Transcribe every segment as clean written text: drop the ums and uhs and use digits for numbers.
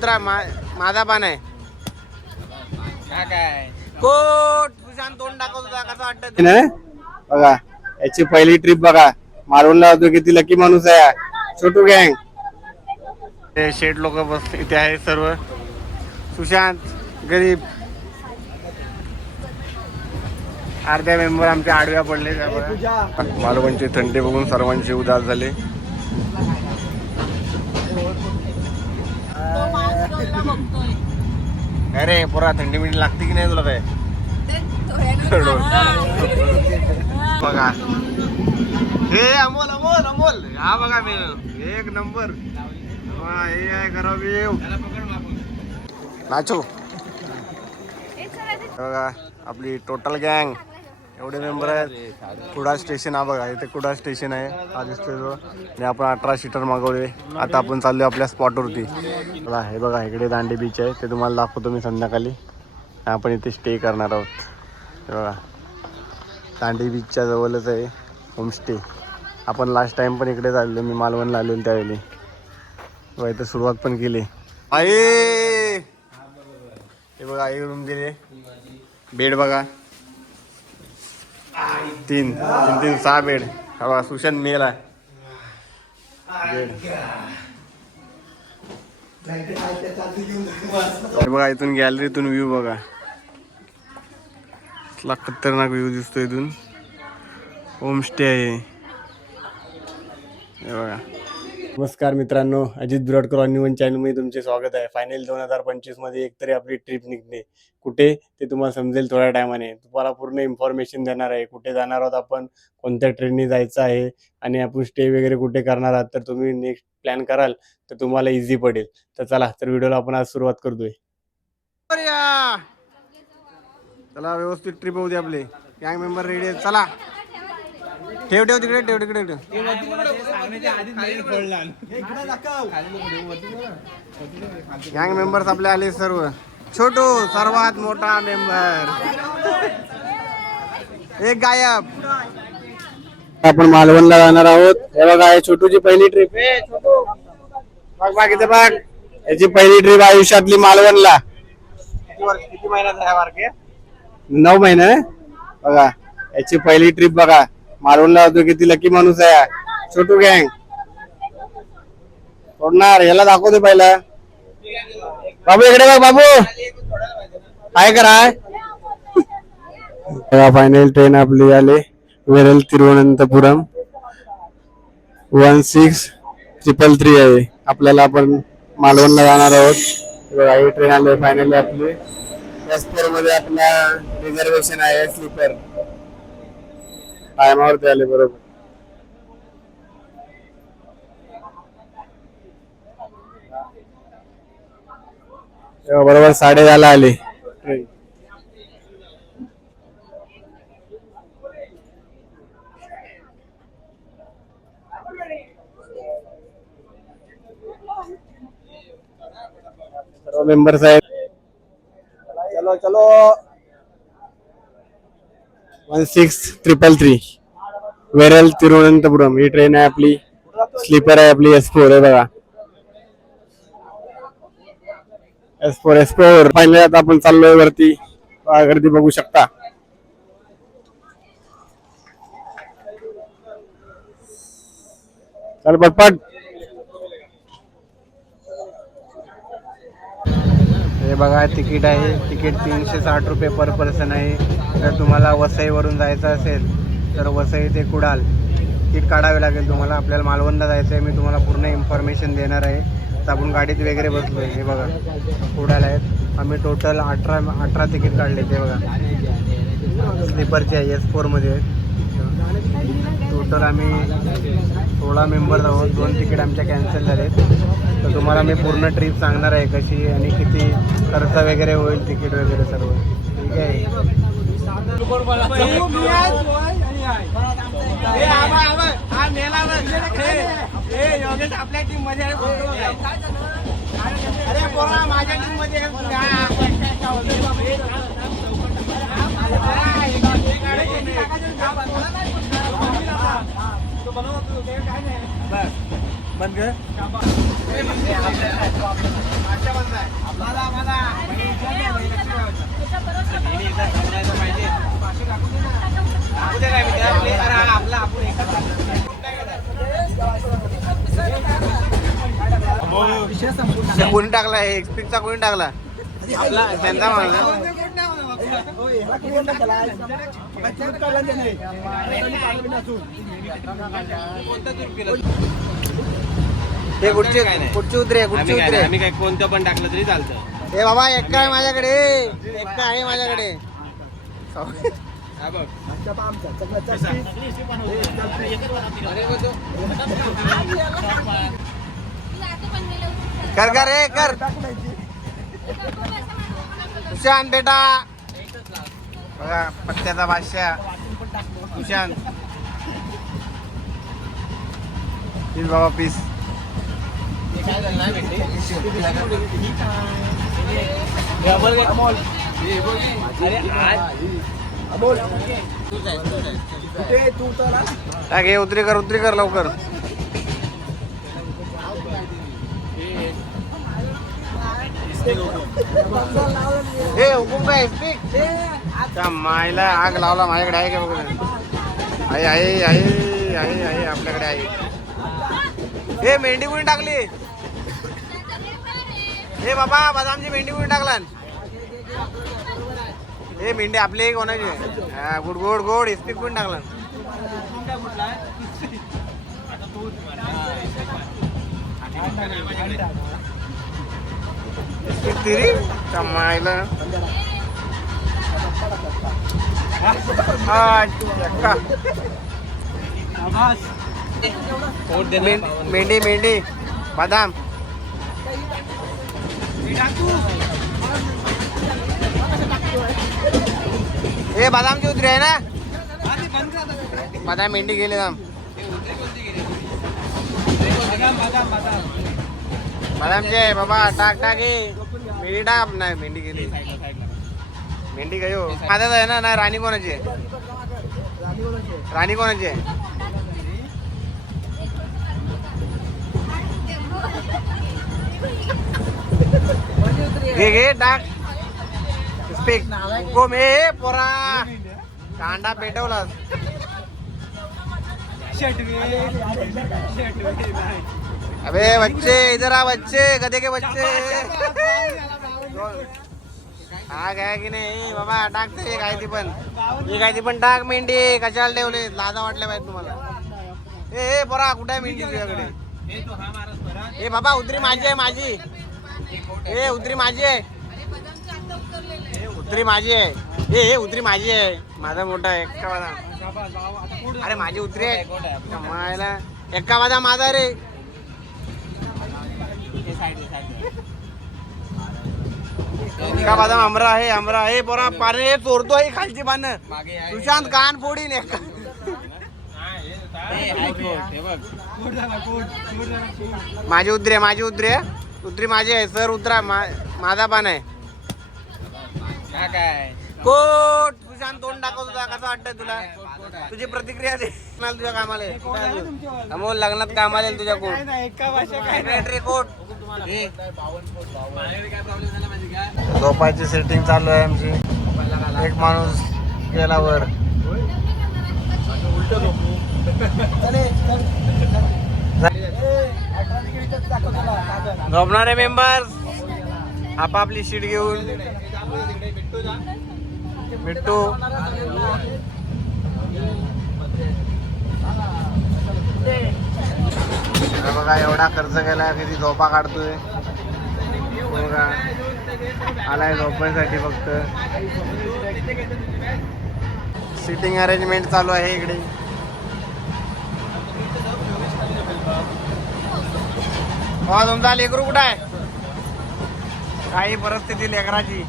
माझा पान आहे काय कोट तुझ्या तोंड दाखवतो कसं वाटत बघा याची पहिली ट्रिप बघा मालवणला होतो किती लकी माणूस आहे छोटू गँग. ते शेठ लोक बस इथे आहे सर्व. सुशांत गरीब अर्ध्या मेंबर आमच्या आडव्या पडले. मालवणची थंडी बघून सर्वांचे उदास झाले. अरे पुरा थंडी मिठी लागते की नाही तुला काय बघा हे अमोल अमोल अमोल हा बघा मी एक नंबर हे आहे करावी नाचो बघा आपली टोटल गँग एवढे मेंबर आहेत. कुडाळ स्टेशन हा बघा इथे कुडाळ स्टेशन आहे हा दिसतोय जो आणि आपण 18 सीटर मागवले. आता आपण चाललोय आपल्या स्पॉटवरती. बघा हे बघा इकडे दांडी बीच आहे ते तुम्हाला दाखवतो मी संध्याकाळी. आपण इथे स्टे करणार आहोत. हे बघा दांडी बीचच्या जवळच आहे होमस्टे. आपण लास्ट टाइम पण इकडे चाललो मी मालवणला आलेलो त्यावेळी. बघा इथे सुरुवात पण केली आहे. हे बघा एक रूम दिले बेड बघा 3 6 बेड. हा सुशांत मेल आहे बेड. बघा इथून गॅलरीतून व्ह्यू बघा इथला खतरनाक व्ह्यू दिसतो इथून. होमस्टे आहे हे बघा. नमस्कार मित्रांनो, अजित बिराडकर ऑन वन चॅनलमध्ये तुमचे स्वागत आहे. फायनल 2025 मध्ये एकतरी आपली ट्रिप निघते. कुठे ते तुम्हाला समजेल थोड्या टायमाने. तुम्हाला पूर्ण इन्फॉर्मेशन देणार आहे. कुठे जाणार आहोत आपण, कोणत्या ट्रेनने जायचं आहे आणि आपण स्टे वगैरे कुठे करणार आहात. तर तुम्ही नेक्स्ट प्लॅन कराल तर तुम्हाला इझी पडेल. तर चला तर व्हिडिओला आपण आज सुरुवात करतोय. चला व्यवस्थित ट्रिप होऊ दे आपली. गँग मेंबर रेडी आहेत. चला ठेव ठेव तिकडे ठेव तिकडे ठेव. गँग मेंबर्स आपले आले सर्व. छोटू सर्वात मोठा मेंबर एक गायब. आपण मालवणला जाणार आहोत. हे बघा हे छोटूची पहिली ट्रिप. बघ बघ इथे बघ याची पहिली ट्रिप आयुष्यातली मालवणला. किती महिन्याचा आहे वारके? 9 महिने. बघा याची पहिली ट्रिप बघा मालवणला होतो किती लकी माणूस आहे छोटू गँग. सोडणार याला दाखवते पहिला. बाबू इकडे बघ बाबू काय कराय. फायनल ट्रेन आपली आले वेरल तिरुवनंतपुरम 1633 आहे. आपल्याला आपण मालवणला जाणार आहोत. ही ट्रेन आली फायनली आपली. एसपोर मध्ये आपला रिझर्वेशन आहे स्लीपर. टायमावरती आले बरोबर. बरोबर 10:30 आले ट्रेन. सर्व मेंबर्स आहेत. चलो चलो 1633 वेरल तिरुवनंतपुरम ही ट्रेन आहे आपली. स्लीपर आहे आपली S4 आहे बघा S4 फायनली आता आपण चाललोय वरती. गर्दी बघू शकता. चल पटपट. हे बघा तिकीट आहे. तिकीट 360 रुपये पर पर्सन आहे. जर तुम्हाला वसईवरून जायचं असेल तर वसई ते कुडाल तिकीट काढावे लागेल तुम्हाला. आपल्याला मालवणला जायचं आहे. मी तुम्हाला पूर्ण इन्फॉर्मेशन देणार आहे. तर आपण गाडीत वगैरे बसलो आहे. हे बघा कुडाल आहेत. आम्ही टोटल 18 तिकीट काढले. ते बघा स्लीपरचे आहे S4 मध्ये. टोटल आम्ही 16 मेंबर आहोत. 2 तिकीट आमच्या कॅन्सल झालेत. तर तुम्हाला मी पूर्ण ट्रिप सांगणार आहे कशी आणि किती खर्च वगैरे होईल तिकीट वगैरे सर्व. ठीक आहे. आपल्या टीम मध्ये माझ्या टीम मध्ये कोणी टाकला एक्सपिकचा कोणी टाकला त्यांचा मागला हे कुठचे उतरे आम्ही काय कोणतं पण टाकलं तरी चालतं. हे बाबा एक्का आहे माझ्याकडे एक्का आहे माझ्याकडे हा बघ. कर कर रे कर सुशांत बेटा बघा पत्त्याचा बादशाह सुशांत पीस बाबा पीस टाक हे उतरी कर लवकर हे हुकूम काय स्पीक मायला आग लावला माझ्याकडे आहे का बघ आहे आहे आहे आहे आहे आपल्याकडे आहे हे मेंढी कुणी टाकली हे बाबा बदामची मेंढी कुणी टाकला हे मेंढी आपली कोणाची हा गुड गोड गोड स्पीक कुणी टाकला तिरी कमायला मेंढी मेंढी बदाम हे बदामची उतरी आहे ना बदाम मेंढी गेले दाम बदामचे आहे बाबा टाक टाक हे मेंढी टाक नाही मेंढी गेली मेंढी गयो माझाच आहे ना नाही राणी कोणाची आहे राणी कोणाची आहे घे घे टाक स्पीक कोम हे पोरा कांदा पेटवला अबे बच्चे इधर आ बच्चे गधे के बच्चे हा काय की नाही बाबा टाकते काय ती पण टाक मेंढी कशाला ठेवले लाजा वाटल्या पाहिजे तुम्हाला ए पोरा कुठे आहे मेंढी तुझ्याकडे ए बाबा उतरी माझी आहे माझी ए उतरी माझी आहे उतरी माझी आहे ए उतरी माझी आहे माझा मोठा आहे एक्का माझा अरे माझी उतरी आहे कमायला एक्का माझा रे एक्का माझा आमरा आहे पोरा पारे चोरतो आहे खालची पानं सुशांत कान फोडीन एक्का माझी उतरी माझी आहे सर उतरा माझा पान आहे काय कोट सुशांत तोंड दाखवत होता कसं वाटतंय तुला तुझी प्रतिक्रिया दे मला तुझ्या कामाला अमोल लग्नात कामाला तुझ्या कोट कोट झोपायची सेटिंग चालू आहे आमची एक माणूस गेला वर झोपणारे मेंबर्स आपापली शीट घेऊन मिट्टू बघा एवढा खर्च केलाय किती झोपा काढतोय बघा आलाय झोपायसाठी फक्त सिटिंग अरेंजमेंट चालू आहे इकडे हो तुमचा लेकरू कुठं आहे काही परिस्थिती लेकराची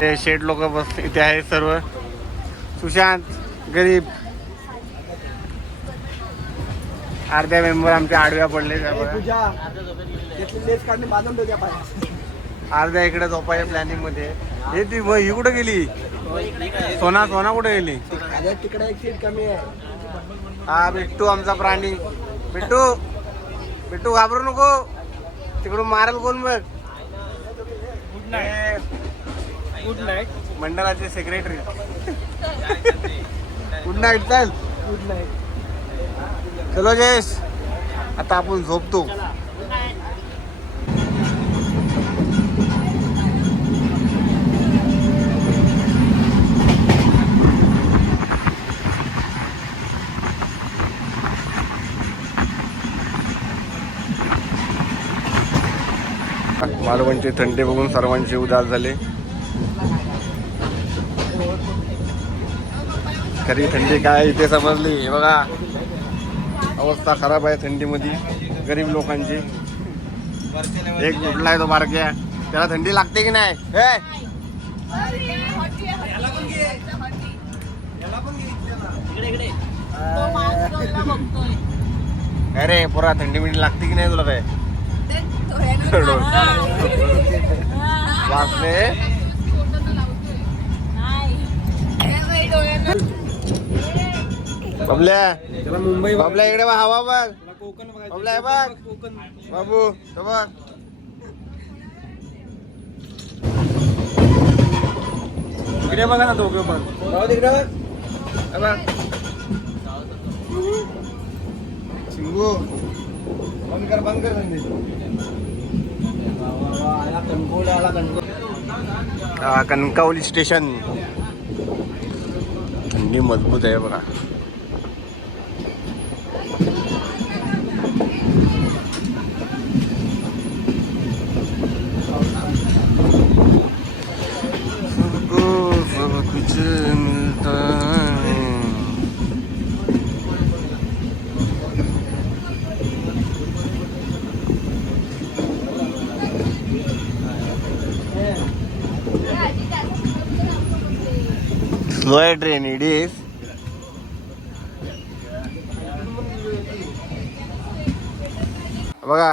ते शेठ लोक बस इथे आहे सर्व सुशांत गरीब अर्ध्या मेंबर आमच्या आडव्या पडले अर्ध्या इकडे झोपायच्या प्लॅनिंग मध्ये हे ती ही कुठं गेली सोना सोना कुठे गेली? तिकडे एक सीट कमी आहे. हा बिट्टू आमचा प्राणी. बिट्टू बिट्टू घाबरू नको, तिकडून मारेल कोण बघ. Good night. मंडळाचे सेक्रेटरी. Good night. चल गुड नाईट. चलो जयेश, आता आपण झोपतो. मालवणची थंडी बघून सर्वांचे उदास झाले. खरी थंडी काय इथे समजली. हे बघा अवस्था खराब आहे थंडीमध्ये गरीब लोकांची. एक कुठला आहे तो बारक्या, त्याला थंडी लागते की नाही? अरे पुरा थंडी मिंडी लागते की नाही तुला? काय वाचले बबल्या. मुंबई बबल्या इकडे बघ, हवा बघ. बबल्या हे बघ बाबू, तो बघ. इकडे बघा ना दोघं पण. शिंगू बंद कर थंडी. कणकवली स्टेशन. थंडी मजबूत आहे बघा. सब कुछ मिलता है. स्लो आहे ट्रेन इडीस. बघा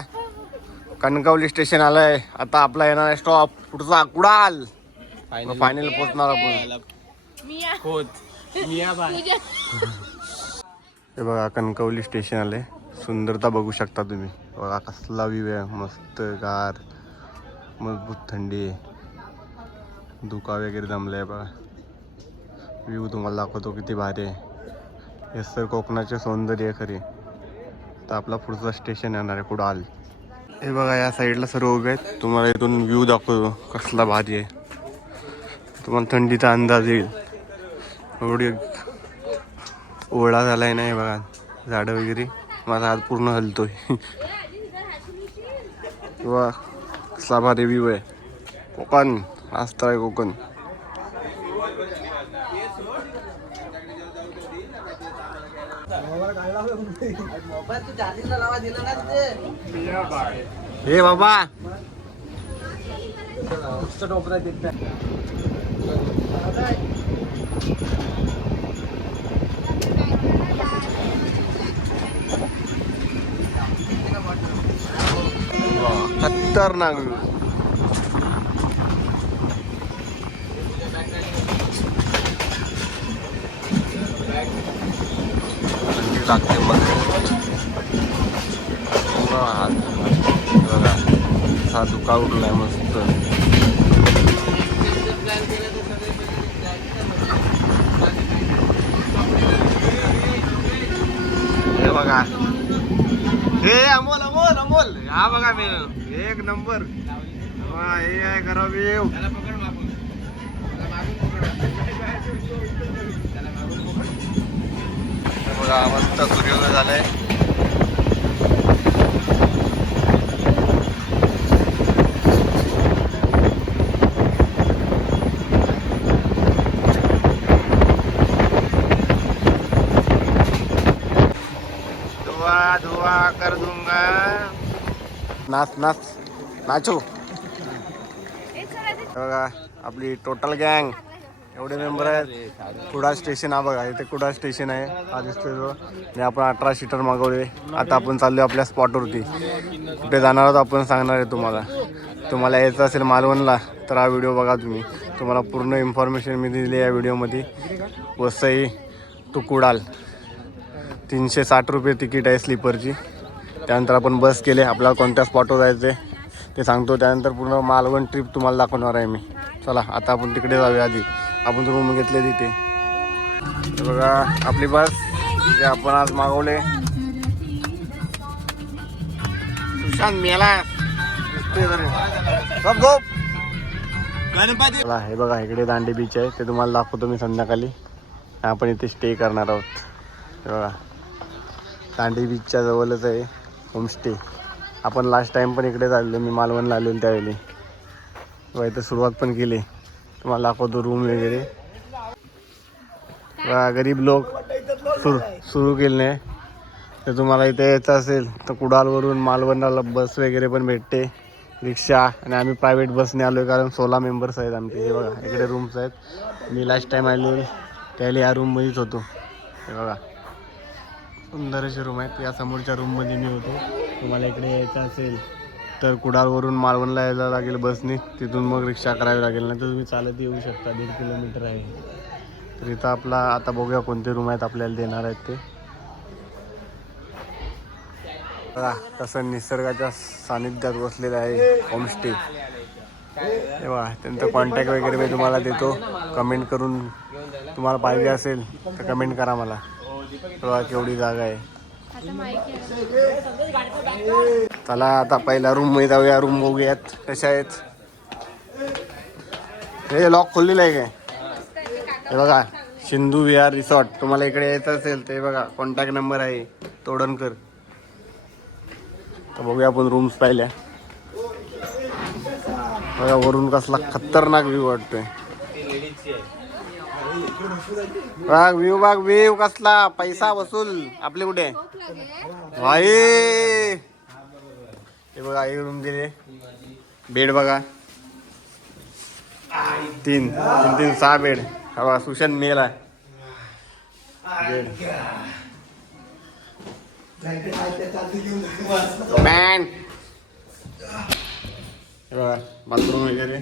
कणकवली स्टेशन आलंय. आता आपला येणार आहे स्टॉप पुढचा कुडाल. फायनल पोहोचणार आपण. हे बघा कणकवली स्टेशन आले. सुंदरता बघू शकता तुम्ही. बघा कसला व्ह्यू आहे. मस्त गार, मजबूत थंडी, धुका वगैरे जमलाय बघा. व्ह्यू तुम्हाला दाखवतो किती भारी आहे. हे सर कोकणाचे सौंदर्य आहे खरी. तर आपला पुढचा स्टेशन येणार आहे कुडाल. हे बघा या साईडला सर्व उभे आहेत. तुम्हाला इथून व्ह्यू दाखवतो कसला भारी आहे. तुम्हाला थंडीचा अंदाज येईल. एवढी ओळा झालाय नाही बघा, झाडं वगैरे. माझा हात पूर्ण हलतोय. किंवा कसला भारी व्ह्यू आहे. कोकण मस्त आहे कोकण. हे बाबा खतरनाक व्ह्यू. लागते मग बघा असा धुका उडलाय मस्त. हे बघा, हे अमोल अमोल अमोल. हा बघा मी एक नंबर. हे आहे खरा व्ह्यू. बघा मस्त सूर्योदय झालाय. धुआ धुआ कर दूंगा. नाच नाच नाचू. बघा आपली टोटल गँग एवढे मेंबर आहेत. कुडाळ स्टेशन हा बघा, इथे कुडाळ स्टेशन आहे. हा दिसतोय जो. आणि आपण 18 सीटर मागवले. आता आपण चाललोय आपल्या स्पॉटवरती. कुठे जाणार आहोत आपण सांगणार आहे तुम्हाला. तुम्हाला यायचं असेल मालवणला तर हा व्हिडिओ बघा तुम्ही. तुम्हाला पूर्ण इन्फॉर्मेशन मी दिली या व्हिडिओमध्ये. वसई टू कुडाल 360 रुपये तिकीट आहे स्लीपरची. त्यानंतर आपण बस केले. आपल्याला कोणत्या स्पॉटवर जायचं आहे ते सांगतो. त्यानंतर पूर्ण मालवण ट्रिप तुम्हाला दाखवणार आहे मी. चला आता आपण तिकडे जाऊया. आधी आपण रूम घेतले तिथे. हे बघा आपली बस जे आपण आज मागवले. सुशांत मेला चला हे बघा इकडे दांडी बीच आहे. ते तुम्हाला दाखवतो मी संध्याकाळी. आपण इथे स्टे करणार आहोत. हे बघा दांडी बीचच्या जवळच आहे होमस्टे. आपण लास्ट टाइम पण इकडे चाललो. मी मालवणला आलेलो त्यावेळी. तेव्हा इथं सुरुवात पण केली. तुम्हाला दाखवतो रूम वगैरे. गरीब लोक सुरू केले नाही तर तुम्हाला इथे यायचं असेल तर कुडालवरून मालवणला बस वगैरे पण भेटते, रिक्षा. आणि आम्ही प्रायव्हेट बसने आलो आहे कारण 16 मेंबर्स आहेत आमचे. हे बघा इकडे रूम्स आहेत. मी लास्ट टाईम आले त्यावेळी या रूममध्येच होतो. हे बघा सुंदर असे रूम आहेत. या समोरच्या रूममध्ये मी होतो. तुम्हाला इकडे यायचं असेल तर कुडालवरून मालवणला यायला लागेल बसने. तिथून मग रिक्षा करावी लागेल. नाही तर तुम्ही चालत येऊ शकता. 1.5 किलोमीटर आहे. तर इथं आपला आता बघूया कोणते रूम आहेत आपल्याला देणार आहेत ते. बघा तसं निसर्गाच्या सानिध्यात बसलेलं आहे होमस्टे. हे बघा त्यांचा कॉन्टॅक्ट वगैरे मी तुम्हाला देतो. कमेंट करून तुम्हाला पाहिजे असेल तर कमेंट करा मला. बघा केवढी जागा आहे. चला आता पहिला रूम मध्ये जाऊया. रूम बघूयात कशा आहेत. हे लॉक खोललेलं आहे काय. हे बघा सिंधू विहार रिसॉर्ट. तुम्हाला इकडे यायचं असेल ते बघा कॉन्टॅक्ट नंबर आहे तोडणकर. तर बघूया आपण रूम्स पाहिल्या. बघा वरून कसला खतरनाक व्ह्यू वाटतोय. व्ह्यू कसला. पैसा वसूल आपले कुठे भाई. हे बघा हे रूम दिले. बेड बघा 3 6 बेड. हा सुशांत मेला बेड. मॅन हे बघा बाथरूम वगैरे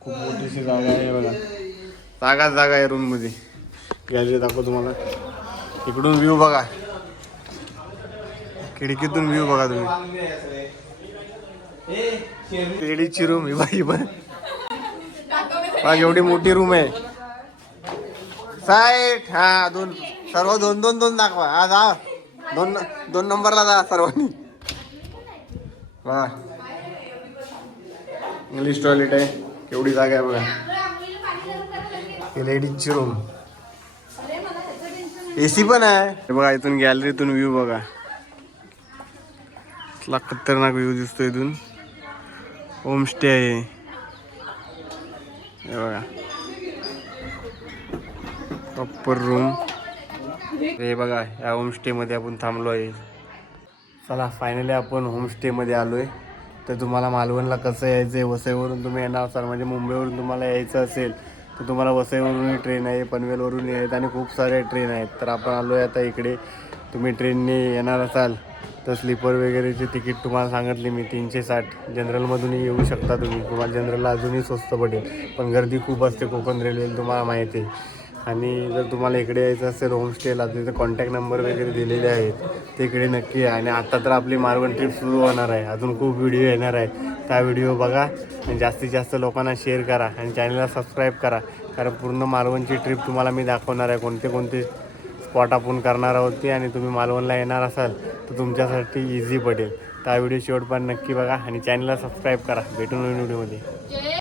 खूप मोठीशी जागा आहे. हे बघा जागा आहे रूम मध्ये. गॅलरी दाखव तुम्हाला. इकडून व्ह्यू बघा. खिडकीतून व्ह्यू बघा तुम्ही. लेडीजची रूम ही बाई पण एवढी मोठी रूम आहे. साईड हा सर्व दोन दाखवा. हा जा 2 नंबरला जा सर्वांनी. वा इंग्लिश टॉयलेट आहे. केवढी जागा आहे बघा. ही लेडीजची रूम. AC पण आहे. बघा इथून गॅलरीतून व्ह्यू बघा. इथला खतरनाक व्ह्यू दिसतो इथून. होमस्टे आहे हे बघा. Proper room. हे बघा या होमस्टेमध्ये आपण थांबलो आहे. चला फायनली आपण होमस्टेमध्ये आलो आहे. तर तुम्हाला मालवणला कसं यायचं आहे. वसईवरून तुम्ही येणार असाल म्हणजे मुंबईवरून तुम्हाला यायचं असेल तर तुम्हाला वसईवरूनही ट्रेन आहे, पनवेलवरून आहेत आणि खूप सारे ट्रेन आहेत. तर आपण आलो आहे आता इकडे. तुम्ही ट्रेनने येणार असाल तर स्लीपर वगैरेची तिकीट तुम्हाला सांगितली मी 360. जनरलमधूनही येऊ शकता तुम्ही. तुम्हाला जनरलला अजूनही स्वस्त पडेल. पण गर्दी खूप असते कोकण रेल्वेला तुम्हाला माहिती आहे. आणि जर तुम्हाला इकडे यायचं असेल होमस्टेला तर तिथे कॉन्टॅक्ट नंबर वगैरे दिलेले आहेत. ते इकडे नक्की आहे. आणि आता तर आपली मालवण ट्रिप सुरू होणार आहे. अजून खूप व्हिडिओ येणार आहेत. त्या व्हिडिओ बघा आणि जास्तीत जास्त लोकांना शेअर करा आणि चॅनलला सबस्क्राईब करा. कारण पूर्ण मालवणची ट्रिप तुम्हाला मी दाखवणार आहे. कोणते कोणते स्पॉट आपण करणार आहोत ते. आणि तुम्ही मालवणला येणार असाल तर तुमच्यासाठी इझी पडेल. त्या व्हिडिओ शेवटपर्यंत नक्की बघा आणि चॅनलला सबस्क्राईब करा. भेटून नवीन व्हिडिओमध्ये.